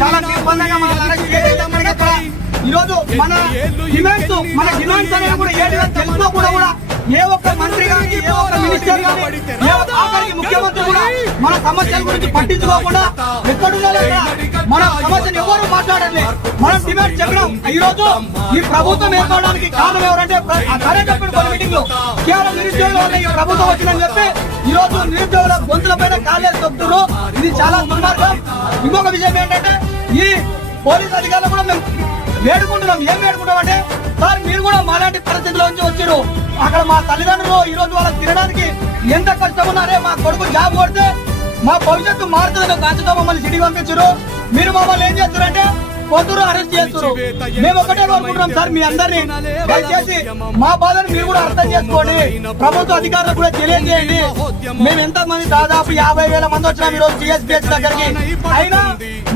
చాలా నిర్బంధంగా ఈ రోజు మన డిమాండ్స్ అనేవి కూడా ఏంటిగా తెలుసులో కూడా ఏ ఒక్క మంత్రి కానీ ఏ ఒక్క మినిస్టర్ కానీ ఏ ఒక్క ఆఖరికి ముఖ్యమంత్రి కూడా మన సమస్యల గురించి పట్టించుకోకుండా ఎక్కడున్నా మన సమస్యను ఎవరు మాట్లాడలేదు. మనం డిమాండ్ చెప్పడం ఈ రోజు ఈ ప్రభుత్వం ఏర్పడడానికి కారణం ఎవరంటే కార్యకర్తలు కొన్ని మీటింగ్ లో కేవలం నిరుద్యోగుల వల్ల ఈ ప్రభుత్వం వచ్చిందని చెప్పి ఈ రోజు నిరుద్యోగుల గొంతుల పైన కాలేజ్ తొక్కుతున్నారు. ఇది చాలా దుర్మార్గం. ఇంకొక విషయం ఏంటంటే ఈ పోలీస్ అధికారులు కూడా మేము వేడుకుంటున్నాం. ఏం వేడుకుంటాం అంటే సార్ మీరు కూడా మాలాంటి పరిస్థితుల్లో నుంచి వచ్చారు. అక్కడ మా తల్లిదండ్రులు ఈ రోజు వాళ్ళకి తినడానికి ఎంత కష్టం ఉన్నారే. మా కొడుకు జాబ్ కొడితే మా భవిష్యత్తు మారుతుందని కాంచుతో మమ్మల్ని సిటీ పంపించారు. మీరు మమ్మల్ని ఏం చేస్తారంటే పొద్దురు అరెస్ట్ చేస్తారు. మేము ఒకటే కోరుకుంటున్నాం సార్, మీ అందరినీ దయచేసి మా బాధను మీరు కూడా అర్థం చేసుకోండి. ప్రభుత్వ అధికారులకు కూడా తెలియజేయండి. మేము ఎంత మంది దాదాపు 50,000 మంది వచ్చినాం ఈ రోజు టీఎస్పీఎస్ దగ్గరికి. అయినా